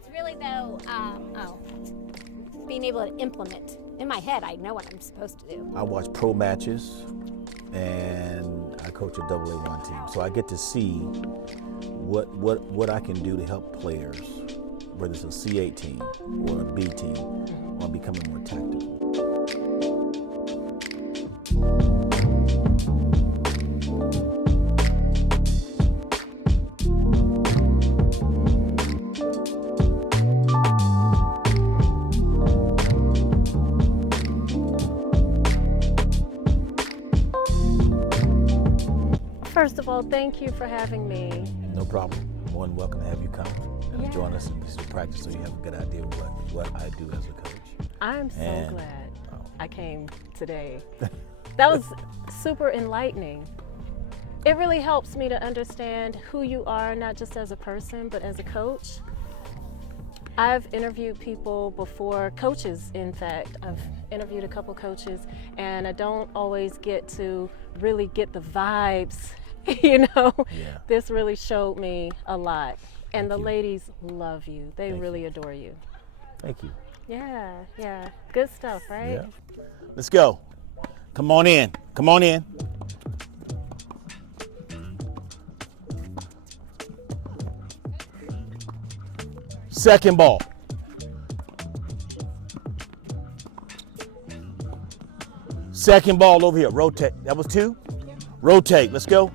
It's really though, being able to implement. In my head, I know what I'm supposed to do. I watch pro matches, and I coach a AA1 team, so I get to see what I can do to help players, whether it's a C8 team or a B team, on becoming more tactical. First of all, thank you for having me. No problem. More than welcome to have you come and join us in this practice so you have a good idea of what I do as a coach. I'm so glad I came today. That was super enlightening. It really helps me to understand who you are, not just as a person, but as a coach. I've interviewed people before, coaches in fact. I've interviewed a couple coaches, and I don't always get to really get the vibes, you know. Yeah. This really showed me a lot. And Thank you. ladies love you. They Thank really adore you. Thank you. Yeah. Good stuff, right? Yeah. Let's go. Come on in. Come on in. Second ball. Second ball over here. Rotate. That was two? Rotate. Let's go.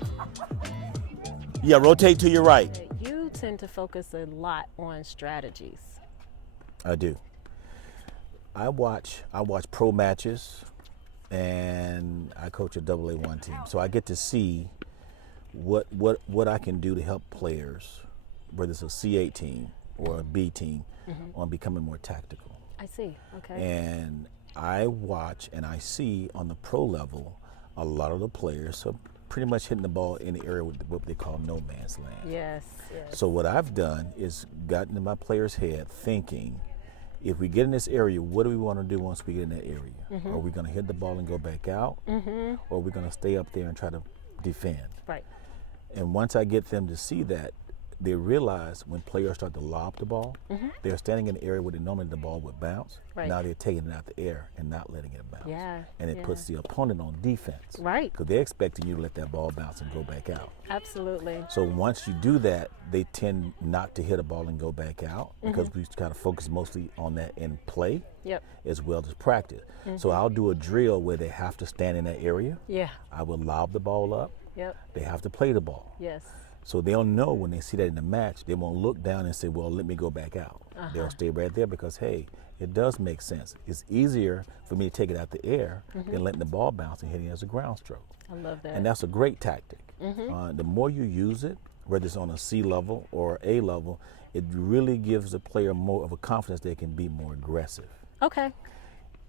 Yeah, rotate to your right. You tend to focus a lot on strategies. I do. I watch pro matches, and I coach a AA1 team, so I get to see what I can do to help players, whether it's a C8 team or a B team, on becoming more tactical. I see. Okay. And I watch and I see on the pro level a lot of the players are pretty much hitting the ball in the area with what they call no man's land. Yes. So what I've done is gotten in my player's head thinking, if we get in this area, what do we want to do once we get in that area? Are we going to hit the ball and go back out? Or are we going to stay up there and try to defend? Right. And once I get them to see that, they realize when players start to lob the ball, they're standing in the area where they normally the ball would bounce. Right. Now they're taking it out the air and not letting it bounce. Yeah. And it puts the opponent on defense. Right. Because they're expecting you to let that ball bounce and go back out. Absolutely. So once you do that, they tend not to hit a ball and go back out because we kind of focus mostly on that in play as well as practice. So I'll do a drill where they have to stand in that area. Yeah. I will lob the ball up. Yep. They have to play the ball. Yes. So they'll know when they see that in the match, they won't look down and say, well, let me go back out. They'll stay right there because, hey, it does make sense. It's easier for me to take it out the air than letting the ball bounce and hitting it as a ground stroke. I love that. And that's a great tactic. The more you use it, whether it's on a C level or A level, it really gives the player more of a confidence they can be more aggressive. Okay.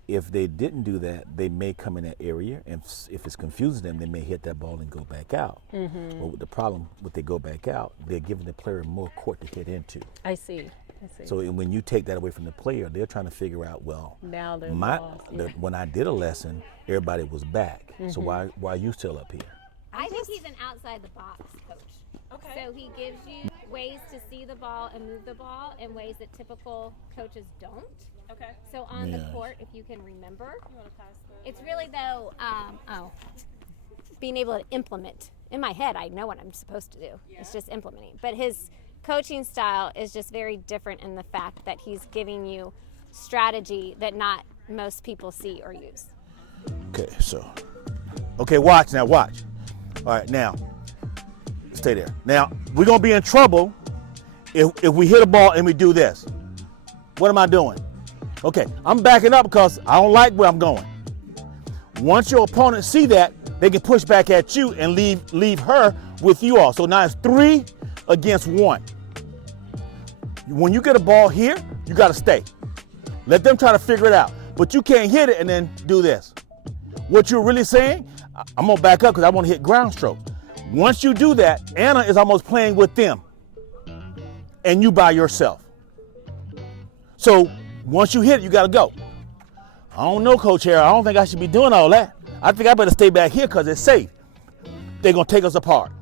If they didn't do that, they may come in that area, and if it's confusing them, they may hit that ball and go back out. But with the problem, when they go back out, they're giving the player more court to hit into. I see. So when you take that away from the player, they're trying to figure out, well, Now they're lost. when I did a lesson, everybody was back. So why are you still up here? I think he's an outside the box coach. Okay. So he gives you ways to see the ball and move the ball in ways that typical coaches don't. Okay. So on the Yeah. court, if you can remember, You want to pass the it's really though, being able to implement. In my head, I know what I'm supposed to do. It's just implementing. But his coaching style is just very different in the fact that he's giving you strategy that not most people see or use. Okay, watch. All right, now, stay there. Now, we're going to be in trouble if we hit a ball and we do this. What am I doing? Okay, I'm backing up because I don't like where I'm going. Once your opponent see that, they can push back at you and leave her with you all. So now it's 3 against 1. When you get a ball here, you got to stay. Let them try to figure it out. But you can't hit it and then do this. What you're really saying, I'm going to back up because I want to hit ground stroke. Once you do that, Anna is almost playing with them and you by yourself. So once you hit it, you got to go. I don't know, Coach Harrell. I don't think I should be doing all that. I think I better stay back here because it's safe. They're going to take us apart.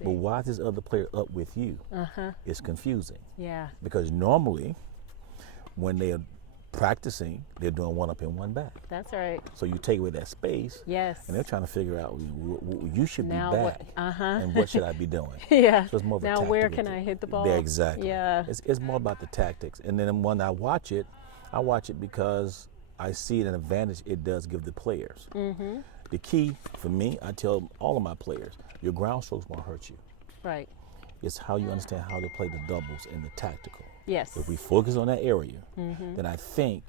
see. But why is this other player up with you? Uh-huh. It's confusing. Yeah. Because normally, when they're practicing, they're doing one up and one back. That's right. So you take away that space. Yes. And they're trying to figure out, you should now be back. And what should I be doing? Yeah. So it's more of a now where tactical can I thing. hit the ball? Yeah, exactly. Yeah. It's more about the tactics. And then when I watch it because I see an advantage it does give the players. Mm-hmm. The key for me, I tell all of my players, your ground strokes won't hurt you. Right. It's how you understand how to play the doubles and the tactical. Yes. If we focus on that area, then I think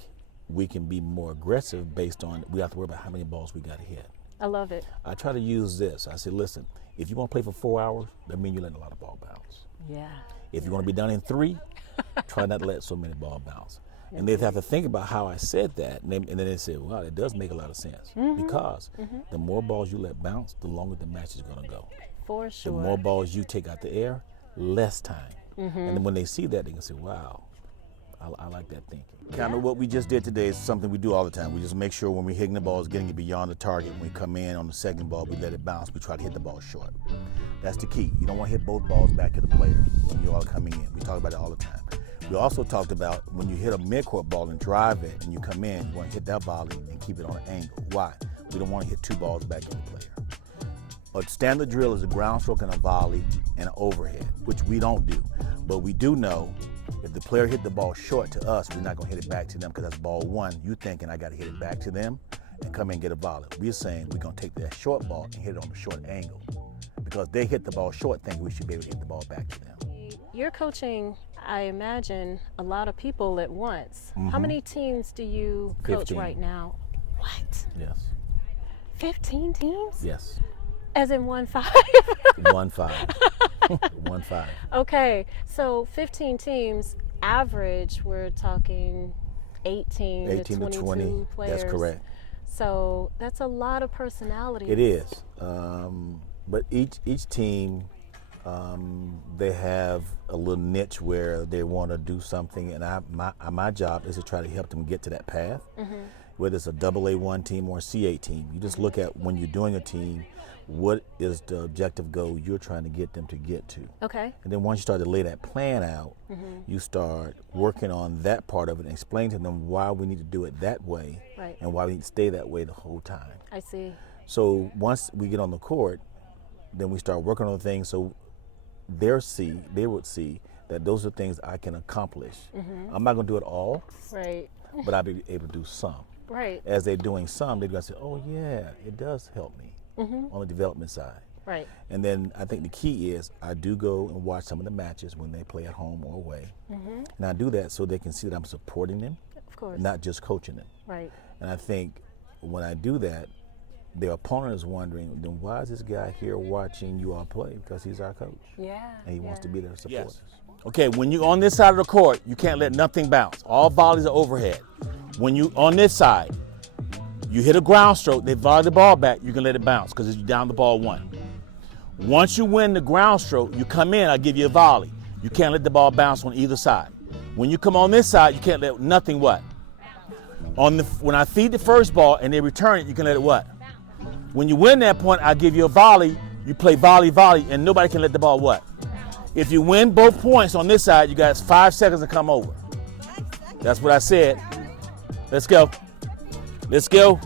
we can be more aggressive based on, we have to worry about how many balls we got to hit. I love it. I try to use this. I say, listen, if you want to play for 4 hours, that means you're letting a lot of ball bounce. Yeah. If you want to be done in 3, try not to let so many ball bounce. And they have to think about how I said that. And then they say, wow, it does make a lot of sense. Because the more balls you let bounce, the longer the match is going to go. For sure. The more balls you take out the air, less time. And then when they see that, they can say, wow, I like that thinking. Kind of what we just did today is something we do all the time. We just make sure when we're hitting the ball, it's getting it beyond the target. When we come in on the second ball, we let it bounce. We try to hit the ball short. That's the key. You don't want to hit both balls back to the player when you all are coming in. We talk about it all the time. We also talked about when you hit a midcourt ball and drive it and you come in, you want to hit that volley and keep it on an angle. Why? We don't want to hit 2 balls back to the player. A standard drill is a ground stroke and a volley and an overhead, which we don't do. But we do know if the player hit the ball short to us, we're not going to hit it back to them because that's ball 1. You thinking I got to hit it back to them and come in and get a volley. We're saying we're going to take that short ball and hit it on the short angle because they hit the ball short, thinking we should be able to hit the ball back to them. You're coaching, I imagine, a lot of people at once. How many teams do you coach 15. right now? What? Yes. 15 teams? Yes. As in 1-5? 1-5. 1-5. Okay, so 15 teams, average, we're talking 18 to 22 players. That's correct. So that's a lot of personalities. It is. But each team, they have a little niche where they want to do something, and my job is to try to help them get to that path. Whether it's a AA1 team or a C8 team, you just look at when you're doing a team, what is the objective goal you're trying to get them to get to. Okay. And then once you start to lay that plan out, you start working on that part of it and explain to them why we need to do it that way, Right. and why we need to stay that way the whole time. I see. So once we get on the court, then we start working on things so they would see that those are things I can accomplish. I'm not going to do it all, Right. but I'll be able to do some. Right. As they're doing some, they're going to say, oh yeah, it does help me on the development side. Right. And then I think the key is I do go and watch some of the matches when they play at home or away. And I do that so they can see that I'm supporting them, Of course. not just coaching them. Right. And I think when I do that, their opponent is wondering, then why is this guy here watching you all play? Because he's our coach. Yeah. And he wants to be there to support us. Okay, when you're on this side of the court, you can't let nothing bounce. All volleys are overhead. When you on this side, you hit a ground stroke, they volley the ball back, you can let it bounce because you're down the ball 1. Once you win the ground stroke, you come in, I'll give you a volley. You can't let the ball bounce on either side. When you come on this side, you can't let nothing what? When I feed the first ball and they return it, you can let it what? When you win that point, I'll give you a volley. You play volley, and nobody can let the ball what? If you win both points on this side, you got 5 seconds to come over. That's what I said. Let's go. Let's go.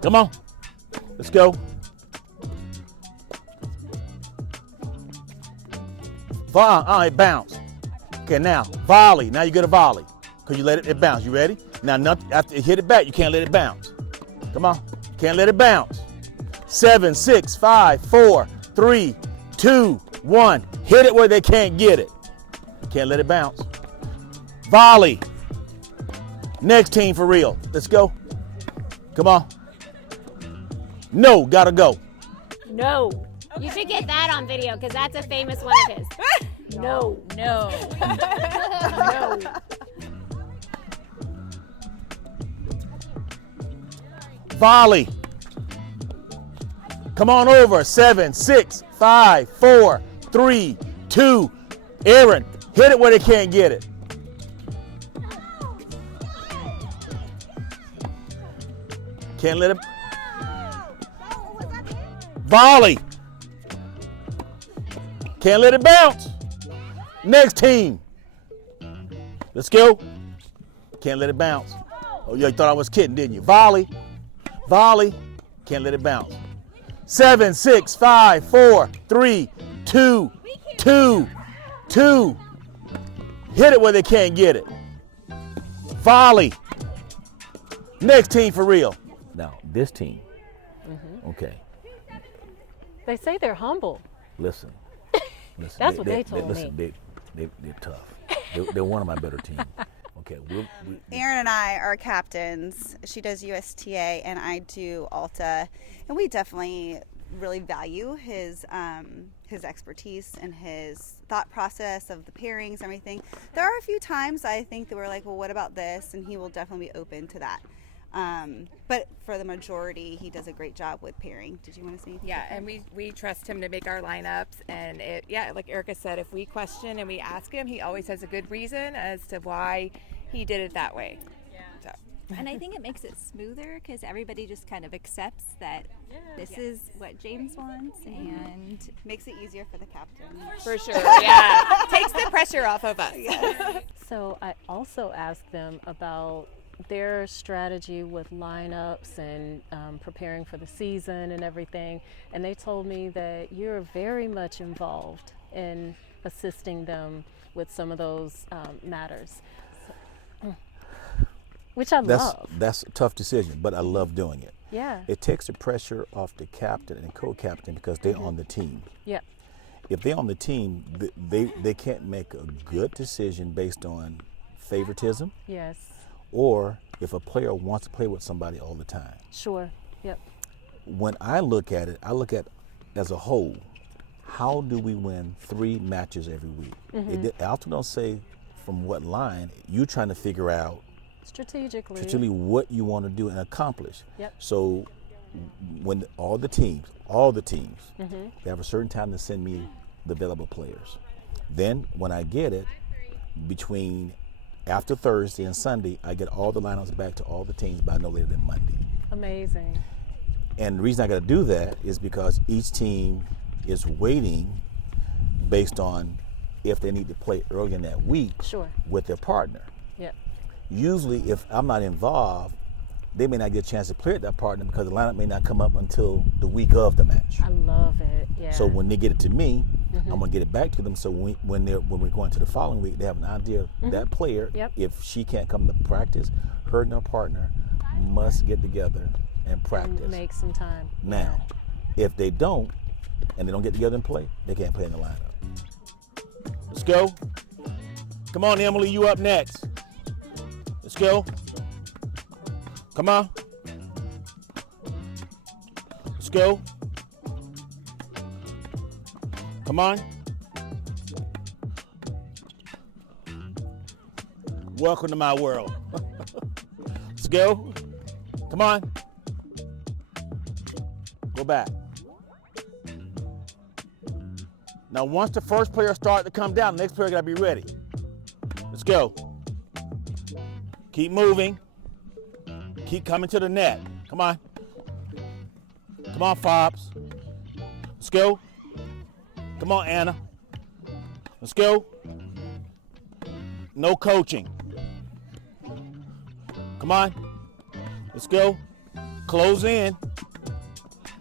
Come on. Let's go. It bounced. Okay, now, volley. Now you get a volley because you let it bounce. You ready? Now, after you hit it back, you can't let it bounce. Come on. Can't let it bounce. 7, 6, 5, 4, 3, 2, 1. Hit it where they can't get it. Can't let it bounce. Volley. Next team for real. Let's go. Come on. No, gotta go. No. You should get that on video because that's a famous one of his. No. No. No. Volley. Come on over. 7, 6, 5, 4, 3, 2. Aaron, hit it where they can't get it. Can't let it. Volley. Can't let it bounce. Next team. Let's go. Can't let it bounce. Oh, yeah, you thought I was kidding, didn't you? Volley. Volley. Can't let it bounce. 7, 6, 5, 4, 3, 2, 2, 2. Hit it where they can't get it. Volley. Next team for real. Now, this team. Okay. They say they're humble. Listen. That's what they told me. They're tough. They're one of my better teams. Okay. Erin and I are captains. She does USTA and I do Alta, and we definitely really value his expertise and his thought process of the pairings and everything. There are a few times I think that we're like, well, what about this? And he will definitely be open to that. But for the majority, he does a great job with pairing. Did you want to say anything? Yeah, and we trust him to make our lineups. And like Erica said, if we question and we ask him, he always has a good reason as to why he did it that way. Yeah. So. And I think it makes it smoother because everybody just kind of accepts that this is what James wants, and makes it easier for the captain. For sure, yeah. Takes the pressure off of us. So I also asked them about their strategy with lineups and preparing for the season and everything, and they told me that you're very much involved in assisting them with some of those matters, which I love. That's a tough decision, but I love doing it. Yeah. It takes the pressure off the captain and co-captain because they're on the team. Yeah. If they're on the team, they can't make a good decision based on favoritism. Yes. Or if a player wants to play with somebody all the time. Sure. Yep. When I look at it, I look at as a whole, how do we win 3 matches every week? I often don't say from what line. You're trying to figure out strategically what you want to do and accomplish. Yep. So when all the teams, they have a certain time to send me the available players. Then when I get it, between after Thursday and Sunday, I get all the lineups back to all the teams by no later than Monday. Amazing. And the reason I got to do that is because each team is waiting based on if they need to play early in that week with their partner. Yep. Usually, if I'm not involved, they may not get a chance to play with that partner because the lineup may not come up until the week of the match. I love it. Yeah. So when they get it to me, I'm gonna get it back to them. So when we're going to the following week, they have an idea that player, if she can't come to practice, her and her partner must get together and practice. And make some time. Now, if they don't, and they don't get together and play, they can't play in the lineup. Let's go. Come on, Emily, you up next. Let's go. Come on. Let's go. Come on. Welcome to my world. Let's go. Come on. Go back. Now, once the first player starts to come down, the next player got to be ready. Let's go. Keep moving. Keep coming to the net. Come on. Come on, Fobs. Let's go. Come on, Anna. Let's go. No coaching. Come on. Let's go. Close in.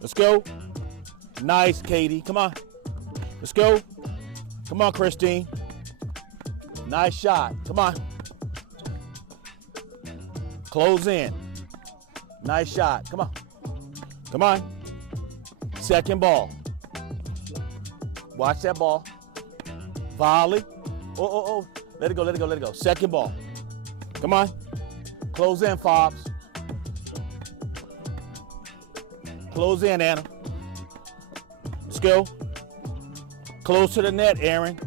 Let's go. Nice, Katie. Come on. Let's go. Come on, Christine. Nice shot. Come on. Close in. Nice shot. Come on. Come on. Second ball. Watch that ball. Volley. Oh. Let it go. Second ball. Come on. Close in, Fobs. Close in, Anna. Let's go. Close to the net, Aaron.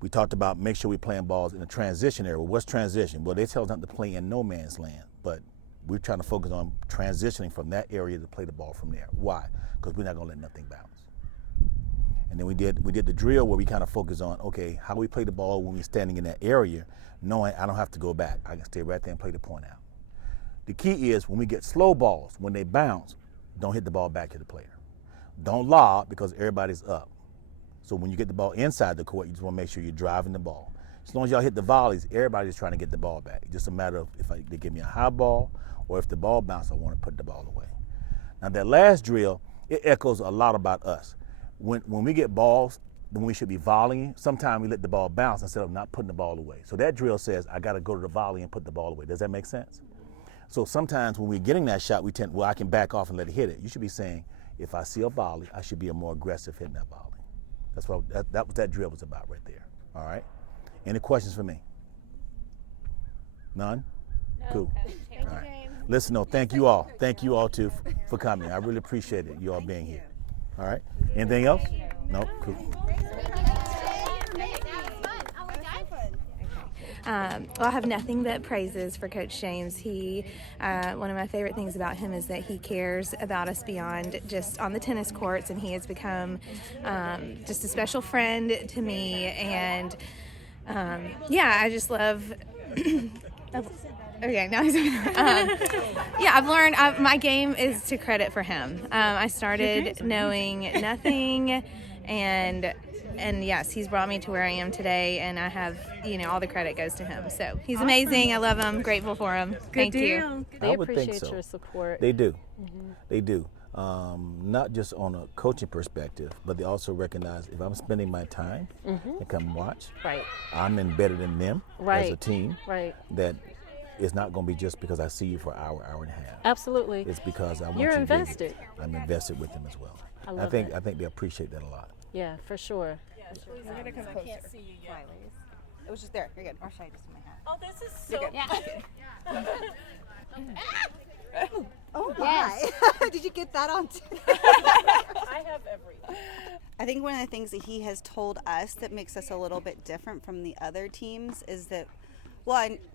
We talked about make sure we're playing balls in the transition area. Well, what's transition? Well, they tell us not to play in no man's land, but we're trying to focus on transitioning from that area to play the ball from there. Why? Because we're not going to let nothing bounce. And then we did the drill where we kind of focus on, okay, how do we play the ball when we're standing in that area, knowing I don't have to go back. I can stay right there and play the point out. The key is when we get slow balls, when they bounce, don't hit the ball back to the player. Don't lob because everybody's up. So when you get the ball inside the court, you just want to make sure you're driving the ball. As long as y'all hit the volleys, everybody's trying to get the ball back. It's just a matter of if they give me a high ball or if the ball bounces, I want to put the ball away. Now that last drill, it echoes a lot about us. When we get balls, when we should be volleying, sometimes we let the ball bounce instead of not putting the ball away. So that drill says, I got to go to the volley and put the ball away. Does that make sense? So sometimes when we're getting that shot, we tend, I can back off and let it hit it. You should be saying, if I see a volley, I should be a more aggressive hitting that volley. That's what that drill was about right there. All right? Any questions for me? None? No. Cool. Thank all right. you, James. Listen, no, thank you all. Thank you all too for coming. I really appreciate it, you all being here. All right? Anything else? No? Cool. Well, I have nothing but praises for Coach James. He, one of my favorite things about him is that he cares about us beyond just on the tennis courts, and he has become just a special friend to me. And I just love. Okay, now he's. I've learned my game is to credit for him. I started knowing nothing, and yes, he's brought me to where I am today, and I have, all the credit goes to him. So he's amazing. I love him. Grateful for him. Thank you. They I would think appreciate so. your support. They do. They do. Not just on a coaching perspective, but they also recognize if I'm spending my time and come watch, Right. I'm embedded in them as a team. Right. That it's not going to be just because I see you for an hour, hour and a half. Absolutely. It's because I want You're you to invested. I'm invested with them as well. I think they appreciate that a lot. Yeah, for sure. We're gonna come closer. It was just there. You're good. Or should I just do my hat? Oh, this is so. Oh my! Did you get that on? I have everything. I think one of the things that he has told us that makes us a little bit different from the other teams is that,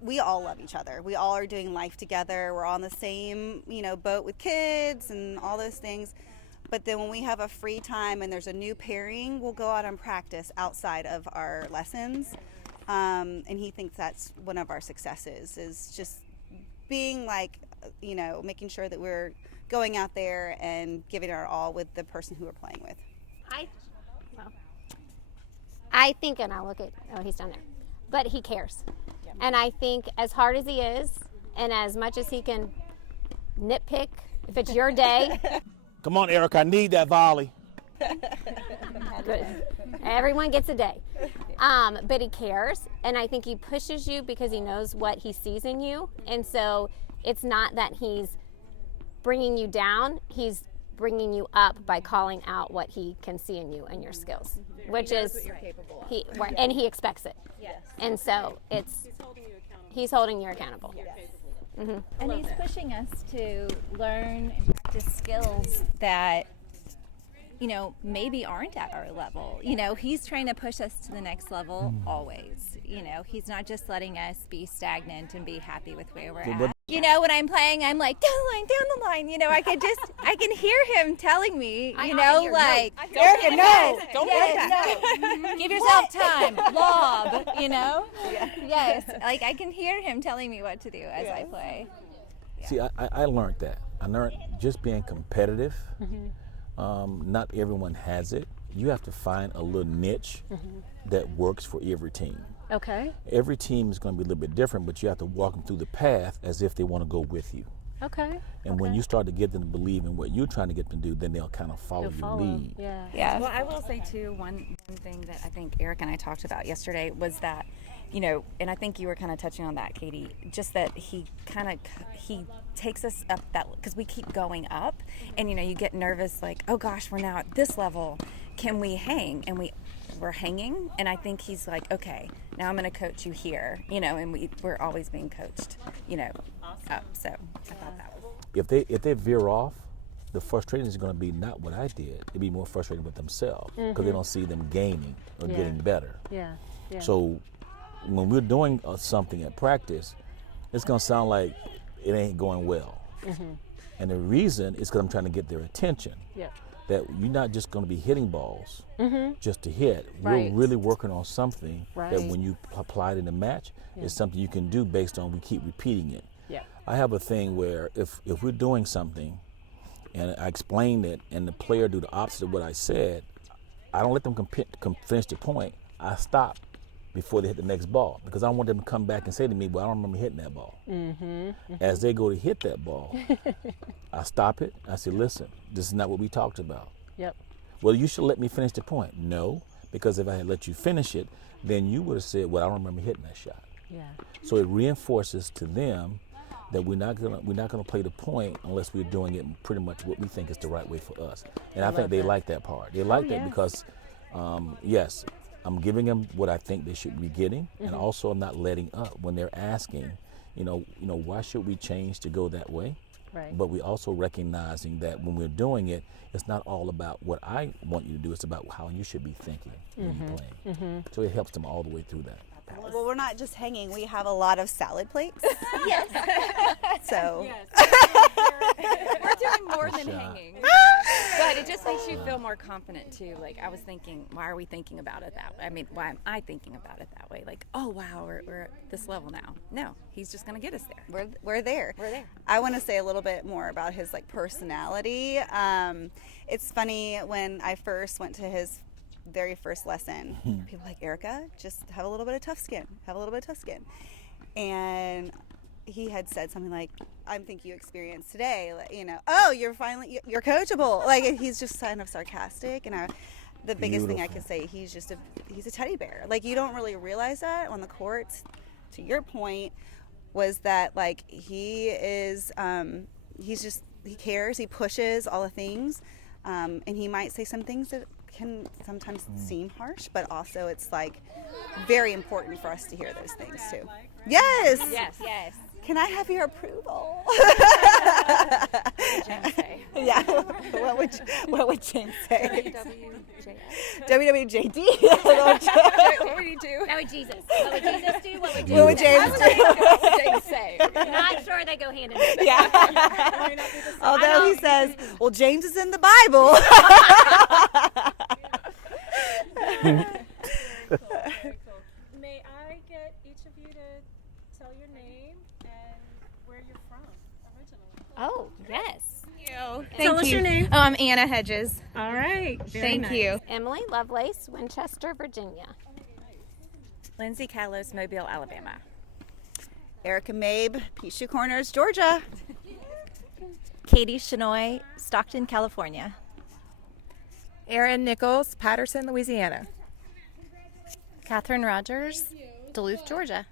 we all love each other. We all are doing life together. We're on the same, boat with kids and all those things. But then when we have a free time and there's a new pairing, we'll go out and practice outside of our lessons. And he thinks that's one of our successes, is just being making sure that we're going out there and giving our all with the person who we're playing with. I think, and I look at, he's down there, but he cares. And I think as hard as he is, and as much as he can nitpick, if it's your day. Come on, Eric, I need that volley. Good. Everyone gets a day. But he cares, and I think he pushes you because he knows what he sees in you. And so it's not that he's bringing you down, he's bringing you up by calling out what he can see in you and your skills, which is what you're capable of. he expects it. Yes. And so he's holding you accountable. Yes. Mm-hmm. And he's pushing us to learn and practice skills that, maybe aren't at our level. He's trying to push us to the next level always. He's not just letting us be stagnant and be happy with where we're at. When I'm playing, I'm like, down the line. I can hear him telling me, Erica, no. Don't play that. No. Give yourself time. Lob, Yes. I can hear him telling me what to do as I play. Yeah. See, I learned that. I learned just being competitive. Not everyone has it. You have to find a little niche that works for every team. Okay. Every team is going to be a little bit different, but you have to walk them through the path as if they want to go with you. Okay. And when you start to get them to believe in what you're trying to get them to do, then they'll kind of follow your lead. Yeah. Well, I will say too, one thing that I think Eric and I talked about yesterday was that, and I think you were kind of touching on that, Katie, just that he takes us up that, because we keep going up, and you get nervous, like, oh gosh, we're now at this level, can we hang? And we're hanging, and I think he's like, okay, now I'm going to coach you here, and we're always being coached, up. So I thought that was. If they veer off, the frustration is going to be not what I did. It'd be more frustrating with themselves because they don't see them gaining or getting better. Yeah. So when we're doing something at practice, it's going to sound like it ain't going well. And the reason is because I'm trying to get their attention. Yeah. That you're not just going to be hitting balls just to hit. Right. We're really working on something that Right. when you apply it in a match, it's something you can do based on we keep repeating it. Yeah. I have a thing where if we're doing something and I explained it, and the player do the opposite of what I said, I don't let them finish the point. I stop before they hit the next ball, because I want them to come back and say to me, well, I don't remember hitting that ball. As they go to hit that ball, I stop it. I say, listen, this is not what we talked about. Yep. Well, you should let me finish the point. No, because if I had let you finish it, then you would have said, well, I don't remember hitting that shot. Yeah. So it reinforces to them that we're not gonna play the point unless we're doing it pretty much what we think is the right way for us. And I think they like that part. They like that because, yes, I'm giving them what I think they should be getting, and also I'm not letting up when they're asking, why should we change to go that way? Right. But we also recognizing that when we're doing it, it's not all about what I want you to do. It's about how you should be thinking when you're playing. So it helps them all the way through that. Well, we're not just hanging. We have a lot of salad plates. Yes. So We're doing more than hanging. But it just makes you feel more confident too. Like, I was thinking, why are we thinking about it that way? I mean, why am I thinking about it that way? Like, oh wow, we're at this level now. No, he's just gonna get us there. we're there. We're there. I want to say a little bit more about his personality. It's funny, when I first went to his very first lesson, people were like, Erica, just have a little bit of tough skin. Have a little bit of tough skin. And he had said something like, I think you experienced today, oh, you're coachable. Like, he's just kind of sarcastic. And the biggest thing I could say, he's a teddy bear. Like, you don't really realize that on the court. To your point, was that, like, he is, he cares, he pushes all the things. And he might say some things that can sometimes seem harsh, but also it's like very important for us to hear those things too. Yes. Yes. Can I have your approval? What would James say? Yeah. What would James say? WWJS. WWJD. What would he do? That would Jesus. What would Jesus do? What would What would James James do? do? What would James say? Not sure they go hand in hand. Yeah. Although he says, well, James is in the Bible. May I get each of you to tell your name and where you're from originally? Oh, yes. Tell us your name. Oh, I'm Anna Hedges. All right. Thank you. Emily Lovelace, Winchester, Virginia. Lindsay Callos, Mobile, Alabama. Erica Mabe, Peachtree Corners, Georgia. Katie Shenoy, Stockton, California. Erin Nichols, Patterson, Louisiana. Catherine Rogers, Duluth, Georgia.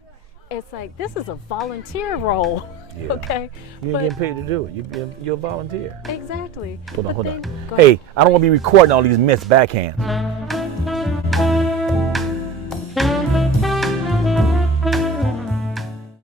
It's like, this is a volunteer role. Yeah. Okay. You ain't getting paid to do it. You're a volunteer. Exactly. Hold on. Go ahead. Hey, I don't want to be recording all these myths backhand.